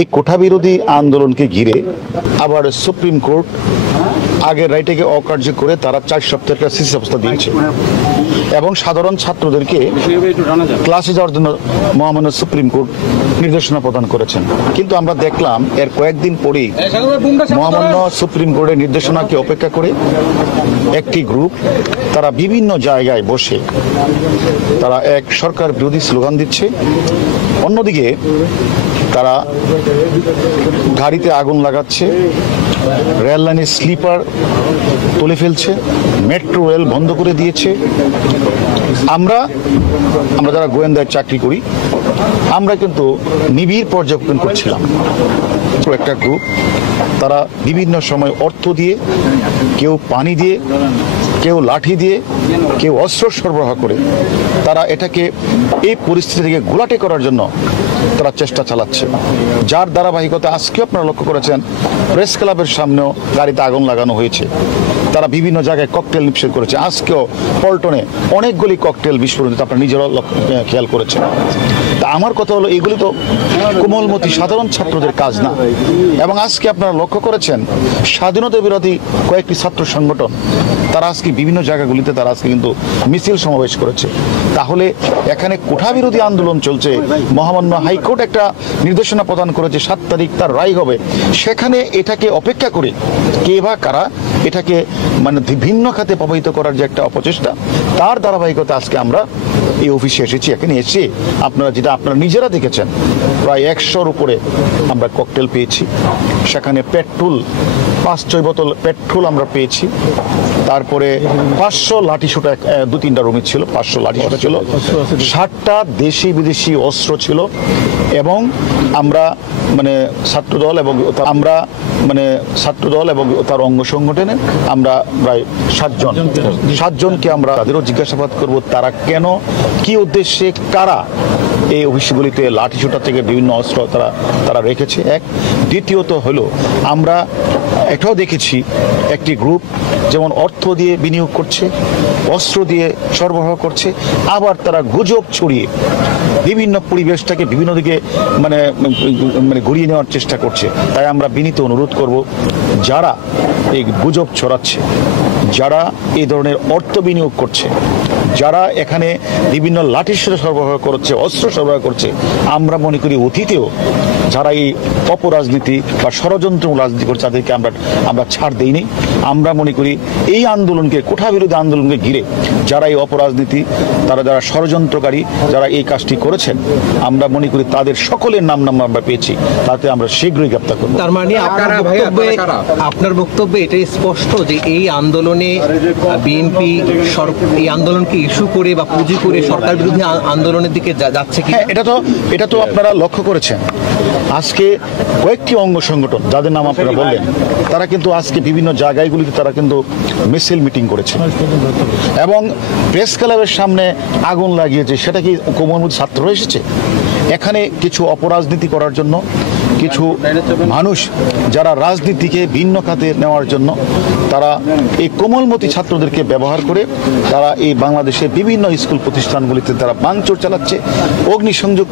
এই কোঠা বিরোধী আন্দোলনকে ঘিরে আবার সুপ্রিম কোর্ট আগের রায়টাকে অকার্য করে তারা 4 সপ্তাহের একটা স্থিতিশীল দিয়েছে এবং সাধারণ ছাত্রদেরকে ক্লাসে যাওয়ার জন্য মহামান্য সুপ্রিম কোর্ট নির্দেশনা প্রদান করেছেন। কিন্তু আমরা দেখলাম এর কয়েকদিন পরেই মহামান্য সুপ্রিম কোর্টের নির্দেশনাকে অপেক্ষা করে একটি গ্রুপ তারা বিভিন্ন জায়গায় বসে তারা এক সরকার বিরোধী স্লোগান দিচ্ছে, অন্যদিকে তারা গাড়িতে আগুন লাগাচ্ছে, রেল লাইনের স্লিপার তুলে ফেলছে, মেট্রো রেল বন্ধ করে দিয়েছে। আমরা যারা গোয়েন্দার চাকরি করি আমরা কিন্তু নিবিড় পর্যবেক্ষণ করছিলাম। একটা গ্রুপ তারা বিভিন্ন সময় অর্থ দিয়ে, কেউ পানি দিয়ে, কেউ লাঠি দিয়ে, কেউ অস্ত্র সরবরাহ করে তারা এটাকে এই পরিস্থিতি থেকে ঘোলাটে করার জন্য তারা চেষ্টা চালাচ্ছে, যার ধারাবাহিকতা আজকেও আপনারা লক্ষ্য করেছেন প্রেস ক্লাবের সামনেও গাড়িতে আগুন লাগানো হয়েছে। তারা বিভিন্ন জায়গায় ককটেল নিক্ষেপ করেছে। আজকেও পল্টনে অনেকগুলি ককটেল বিস্ফোরণ আপনারা নিজেরাও খেয়াল করেছেন। তা আমার কথা হলো এগুলি তো কোমলমতি সাধারণ ছাত্রদের কাজ না। এবং আজকে আপনারা লক্ষ্য করেছেন স্বাধীনতা বিরোধী কয়েকটি ছাত্র সংগঠন তারা আজকে বিভিন্ন জায়গাগুলিতে তারা আজকে কিন্তু মিছিল সমাবেশ করেছে। তাহলে এখানে কোঠা বিরোধী আন্দোলন চলছে, মহামান্য হাইকোর্ট একটা নির্দেশনা প্রদান করেছে 7 তারিখ তার রায় হবে, সেখানে এটাকে অপেক্ষা করে কে বা কারা এটাকে মানে ভিন্ন খাতে প্রভাবিত করার যে একটা অপচেষ্টা, তার ধারাবাহিকতা আজকে আমরা এই অফিসে এসেছি। এখানে এসে আপনারা নিজেরা দেখেছেন প্রায় 100-র উপরে আমরা ককটেল পেয়েছি, সেখানে পেট্রোল 5-6 বোতল পেট্রোল আমরা পেয়েছি, তারপরে 500 লাঠিসোঁটা 2-3টা রুমে ছিল, 500 লাঠিসোঁটা ছিল, 60টা দেশি বিদেশি অস্ত্র ছিল। এবং আমরা ছাত্রদল এবং তার অঙ্গ সংগঠনে আমরা প্রায় 7জনকে আমরা তাদেরও জিজ্ঞাসাবাদ করব তারা কেন, কি উদ্দেশ্যে, কারা এই অফিসগুলিতে লাঠিসোঁটা থেকে বিভিন্ন অস্ত্র তারা রেখেছে। এক দ্বিতীয়ত হলো আমরা এটাও দেখেছি একটি গ্রুপ যেমন অর্থ দিয়ে বিনিয়োগ করছে, অস্ত্র দিয়ে সরবরাহ করছে, আবার তারা গুজব ছড়িয়ে বিভিন্ন পরিবেশটাকে বিভিন্ন দিকে ঘুরিয়ে নেওয়ার চেষ্টা করছে। তাই আমরা বিনীত অনুরোধ করব যারা এই গুজব ছড়াচ্ছে, যারা এই ধরনের অর্থ বিনিয়োগ করছে, যারা এখানে বিভিন্ন লাঠিসোঁটা সরবরাহ করছে, অস্ত্র সরবরাহ করছে, আমরা মনে করি অতীতেও যারা এই অপরাজনীতি বা ষড়যন্ত্রমূলক রাজনীতি করছে তাদেরকে আমরা ছাড় দেইনি। আমরা মনে করি এই আন্দোলনকে, কোঠা বিরোধী আন্দোলনকে ঘিরে যারা এই অপরাজনীতি, যারা ষড়যন্ত্রকারী, যারা এই কাজটি করেছেন, আমরা মনে করি তাদের সকলের নাম আমরা পেয়েছি, তাতে আমরা শীঘ্রই গ্রেপ্তার করব। তার মানে আপনার বক্তব্যে এটাই স্পষ্ট যে এই আন্দোলনে বিএনপি এই আন্দোলনকে ইস্যু করে বা পুঁজি করে সরকার বিরোধী আন্দোলনের দিকে যাচ্ছে কি? এটা তো আপনারা লক্ষ্য করেছেন আজকে কয়েকটি অঙ্গ সংগঠন যাদের নাম আপনারা বললেন তারা কিন্তু আজকে বিভিন্ন জায়গাগুলিতে তারা কিন্তু মিছিল মিটিং করেছে এবং প্রেস ক্লাবের সামনে আগুন লাগিয়েছে। সেটা কি কোমলমতি ছাত্ররা এসেছে? এখানে কিছু অপরাজনীতি করার জন্য, কিছু মানুষ যারা রাজনীতিকে ভিন্ন খাতে নেওয়ার জন্য তারা এই কোমলমতি ছাত্রদেরকে ব্যবহার করে তারা এই বাংলাদেশের বিভিন্ন স্কুল প্রতিষ্ঠানগুলিতে তারা ভাঙচুর চালাচ্ছে, অগ্নিসংযোগ